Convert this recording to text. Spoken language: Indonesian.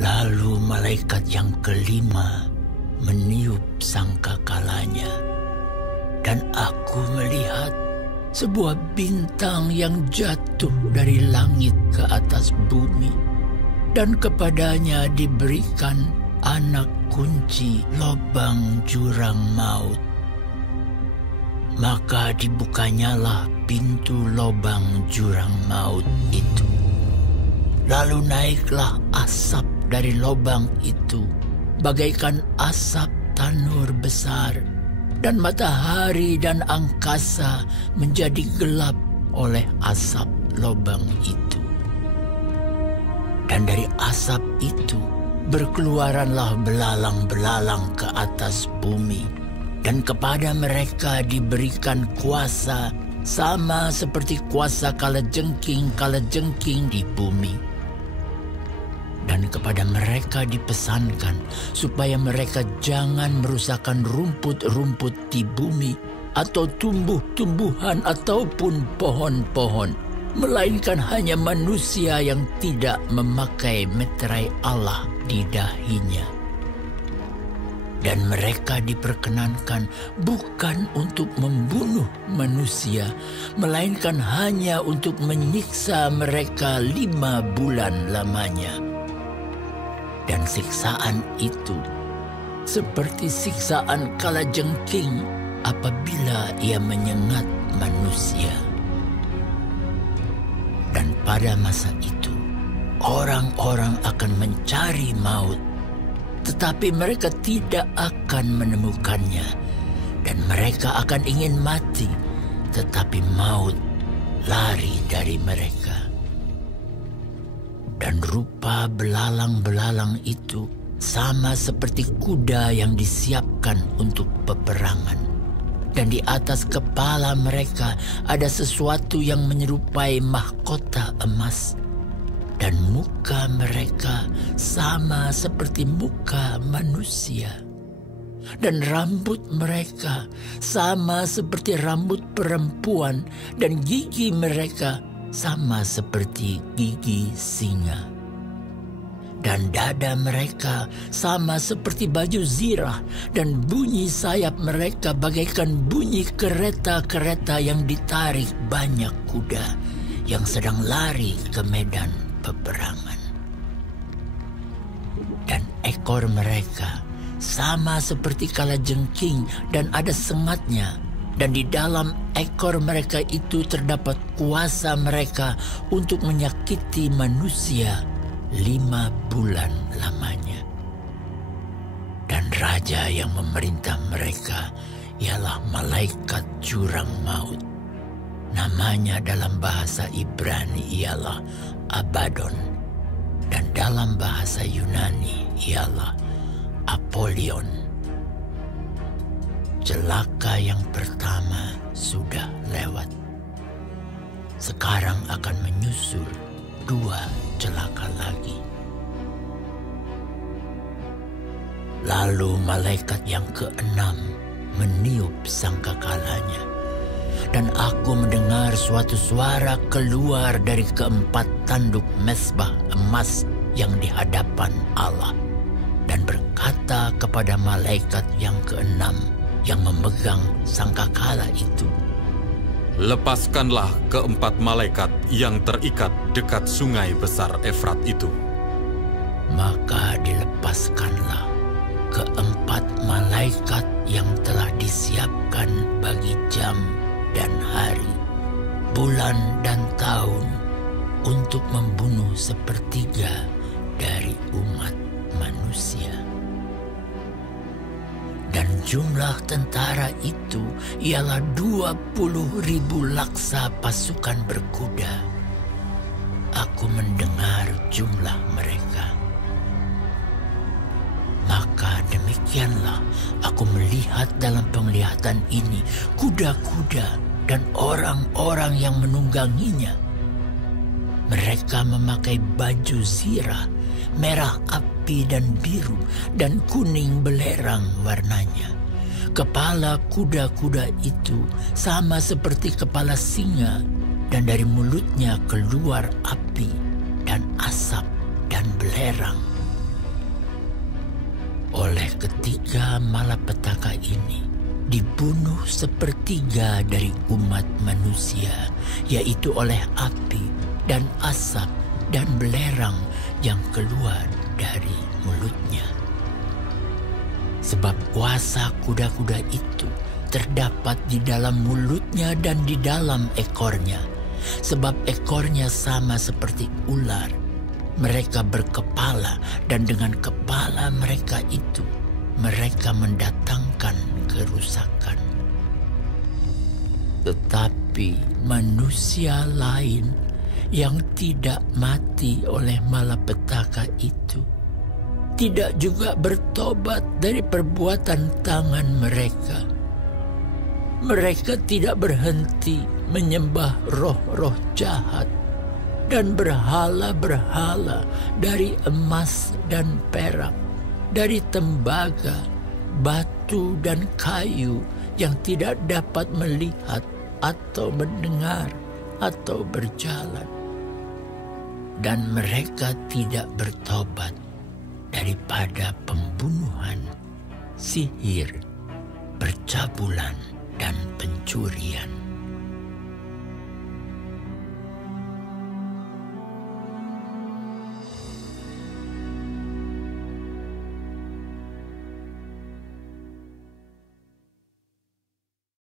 Lalu malaikat yang kelima meniup sangkakalanya, dan aku melihat sebuah bintang yang jatuh dari langit ke atas bumi, dan kepadanya diberikan anak kunci lobang jurang maut. Maka dibukanyalah pintu lobang jurang maut itu. Lalu naiklah asap dari lobang itu, bagaikan asap tanur besar, dan matahari dan angkasa menjadi gelap oleh asap lobang itu. Dan dari asap itu berkeluaranlah belalang-belalang ke atas bumi, dan kepada mereka diberikan kuasa sama seperti kuasa kalajengking di bumi. Dan kepada mereka dipesankan supaya mereka jangan merusakkan rumput-rumput di bumi atau tumbuh-tumbuhan ataupun pohon-pohon, melainkan hanya manusia yang tidak memakai meterai Allah di dahinya. Dan mereka diperkenankan bukan untuk membunuh manusia, melainkan hanya untuk menyiksa mereka 5 bulan lamanya. Dan siksaan itu seperti siksaan kalajengking apabila ia menyengat manusia. Dan pada masa itu, orang-orang akan mencari maut, tetapi mereka tidak akan menemukannya. Dan mereka akan ingin mati, tetapi maut lari dari mereka. Dan rupa belalang-belalang itu sama seperti kuda yang disiapkan untuk peperangan. Dan di atas kepala mereka ada sesuatu yang menyerupai mahkota emas. Dan muka mereka sama seperti muka manusia. Dan rambut mereka sama seperti rambut perempuan, dan gigi mereka sama seperti gigi singa. Dan dada mereka sama seperti baju zirah, dan bunyi sayap mereka bagaikan bunyi kereta-kereta yang ditarik banyak kuda yang sedang lari ke medan peperangan. Dan ekor mereka sama seperti kalajengking dan ada sengatnya, dan di dalam ekor mereka itu terdapat kuasa mereka untuk menyakiti manusia 5 bulan lamanya. Dan raja yang memerintah mereka ialah malaikat jurang maut. Namanya dalam bahasa Ibrani ialah Abaddon, dan dalam bahasa Yunani ialah Apollyon. Celaka yang pertama sudah lewat. Sekarang akan menyusul 2 celaka lagi. Lalu malaikat yang ke-6 meniup sangkakalanya, dan aku mendengar suatu suara keluar dari ke-4 tanduk mezbah emas yang di hadapan Allah, dan berkata kepada malaikat yang ke-6 yang memegang sangkakala itu, "Lepaskanlah ke-4 malaikat yang terikat dekat sungai besar Efrat itu." Maka dilepaskanlah ke-4 malaikat yang telah disiapkan bagi jam dan hari, bulan dan tahun, untuk membunuh 1/3 dari umat manusia. Dan jumlah tentara itu ialah 20.000 laksa pasukan berkuda. Aku mendengar jumlah mereka. Maka demikianlah aku melihat dalam penglihatan ini kuda-kuda dan orang-orang yang menungganginya. Mereka memakai baju zirah, merah api dan biru, dan kuning belerang warnanya. Kepala kuda-kuda itu sama seperti kepala singa, dan dari mulutnya keluar api dan asap dan belerang. Oleh ketiga malapetaka ini dibunuh sepertiga dari umat manusia, yaitu oleh api dan asap dan belerang yang keluar dari mulutnya. Sebab kuasa kuda-kuda itu terdapat di dalam mulutnya dan di dalam ekornya. Sebab ekornya sama seperti ular. Mereka berkepala, dan dengan kepala mereka itu mereka mendatangkan kerusakan. Tetapi manusia lain yang tidak mati oleh malapetaka itu tidak juga bertobat dari perbuatan tangan mereka. Mereka tidak berhenti menyembah roh-roh jahat dan berhala-berhala dari emas dan perak, dari tembaga, batu dan kayu yang tidak dapat melihat atau mendengar atau berjalan. Dan mereka tidak bertobat daripada pembunuhan, sihir, percabulan, dan pencurian.